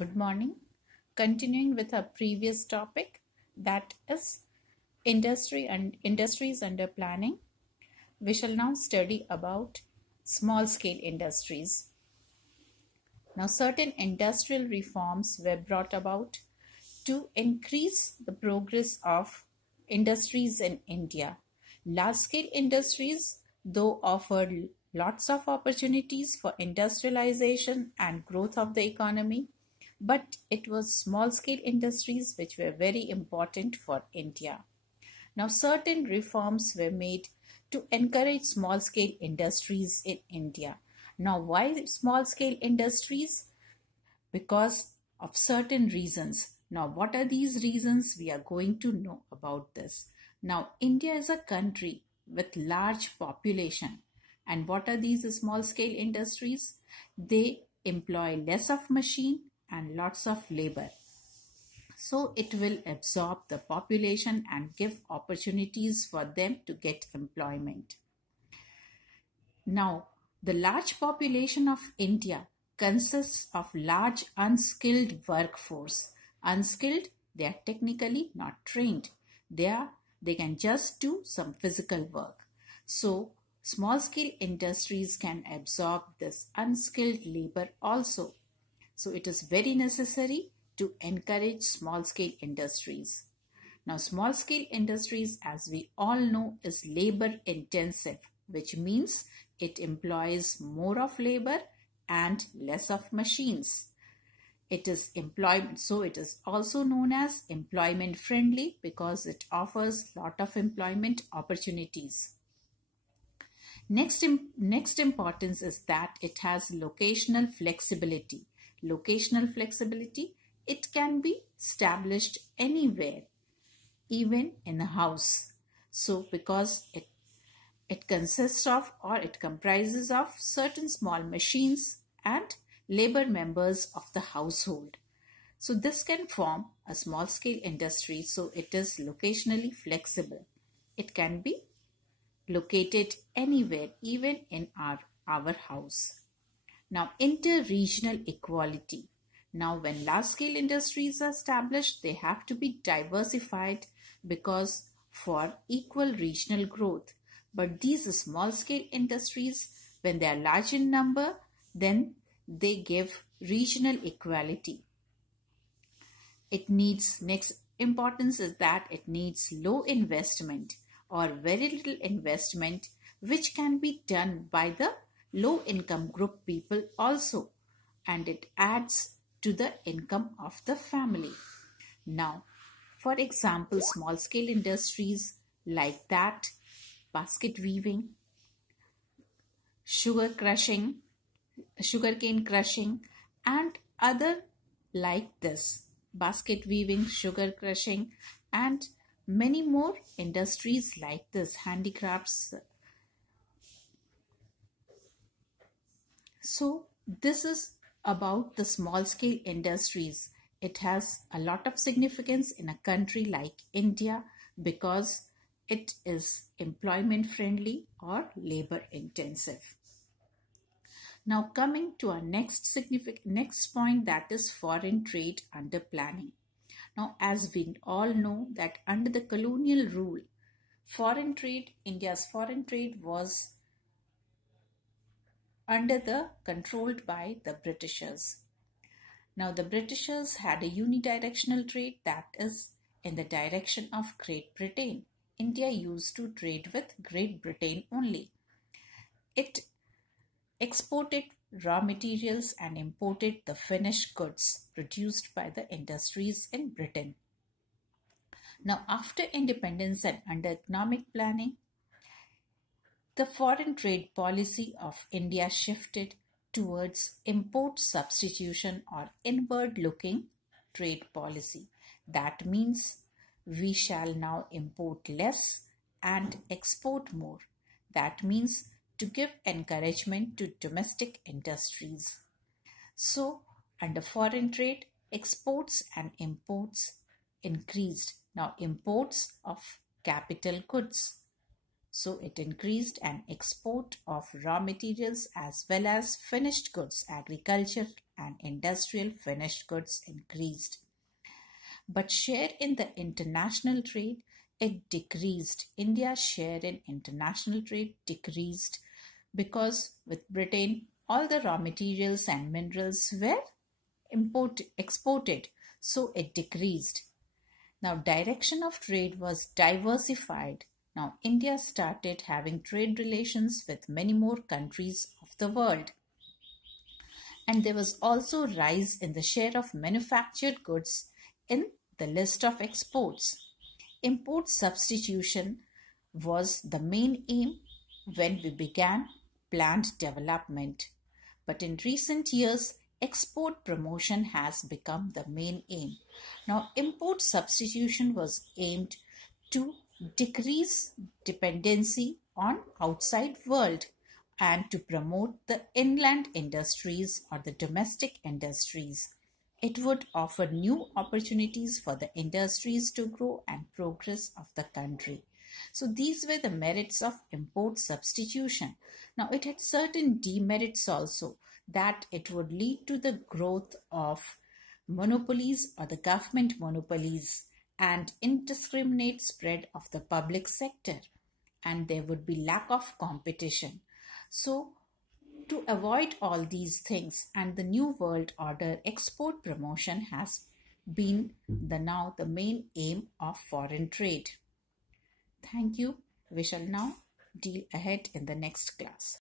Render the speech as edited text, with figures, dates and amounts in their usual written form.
Good morning. Continuing with our previous topic, that is industry and industries under planning, we shall now study about small scale industries. Now, certain industrial reforms were brought about to increase the progress of industries in India. Large scale industries, though, offered lots of opportunities for industrialization and growth of the economy, but it was small scale industries which were very important for India. Now, certain reforms were made to encourage small scale industries in India. Now, why small scale industries? Because of certain reasons. Now, what are these reasons? We are going to know about this. Now, India is a country with large population. And what are these small scale industries? They employ less of machine and lots of labor. So it will absorb the population and give opportunities for them to get employment. Now, the large population of India consists of large unskilled workforce. Unskilled, they are technically not trained. They can just do some physical work. So, small scale industries can absorb this unskilled labor also. So it is very necessary to encourage small scale industries. Now, small scale industries, as we all know, is labor intensive, which means it employs more of labor and less of machines. It is employment, so it is also known as employment friendly because it offers lot of employment opportunities. Next importance is that it has locational flexibility. Locational flexibility, it can be established anywhere, even in a house. So because it consists of or it comprises of certain small machines and labor members of the household. So this can form a small scale industry, so it is locationally flexible. It can be located anywhere, even in our house. Now, inter-regional equality. Now, when large-scale industries are established, they have to be diversified because for equal regional growth. But these small-scale industries, when they are large in number, then they give regional equality. Next importance is that it needs low investment or very little investment, which can be done by the low income group people also, and it adds to the income of the family. Now, for example, small scale industries like that, basket weaving, sugarcane crushing, and other like this, basket weaving, sugar crushing, and many more industries like this, handicrafts. So this is about the small scale industries. It has a lot of significance in a country like India because it is employment friendly or labor intensive. Now coming to our next point, that is foreign trade under planning. Now, as we all know that under the colonial rule, India's foreign trade was controlled by the Britishers. Now, the Britishers had a unidirectional trade, that is in the direction of Great Britain. India used to trade with Great Britain only. It exported raw materials and imported the finished goods produced by the industries in Britain. Now, after independence and under economic planning, the foreign trade policy of India shifted towards import substitution or inward-looking trade policy. That means we shall now import less and export more. That means to give encouragement to domestic industries. So, under foreign trade, exports and imports increased. Now, imports of capital goods. So it increased, and export of raw materials as well as finished goods, agriculture and industrial finished goods increased. But share in the international trade, it decreased. India's share in international trade decreased because with Britain, all the raw materials and minerals were exported, so it decreased. Now, direction of trade was diversified. Now, India started having trade relations with many more countries of the world. And there was also rise in the share of manufactured goods in the list of exports. Import substitution was the main aim when we began planned development. But in recent years, export promotion has become the main aim. Now, import substitution was aimed to decrease dependency on outside world and to promote the inland industries or the domestic industries. It would offer new opportunities for the industries to grow and progress of the country. So these were the merits of import substitution. Now it had certain demerits also, that it would lead to the growth of monopolies or the government monopolies and indiscriminate spread of the public sector, and there would be lack of competition. So to avoid all these things and the new world order, export promotion has been now the main aim of foreign trade. Thank you. We shall now deal ahead in the next class.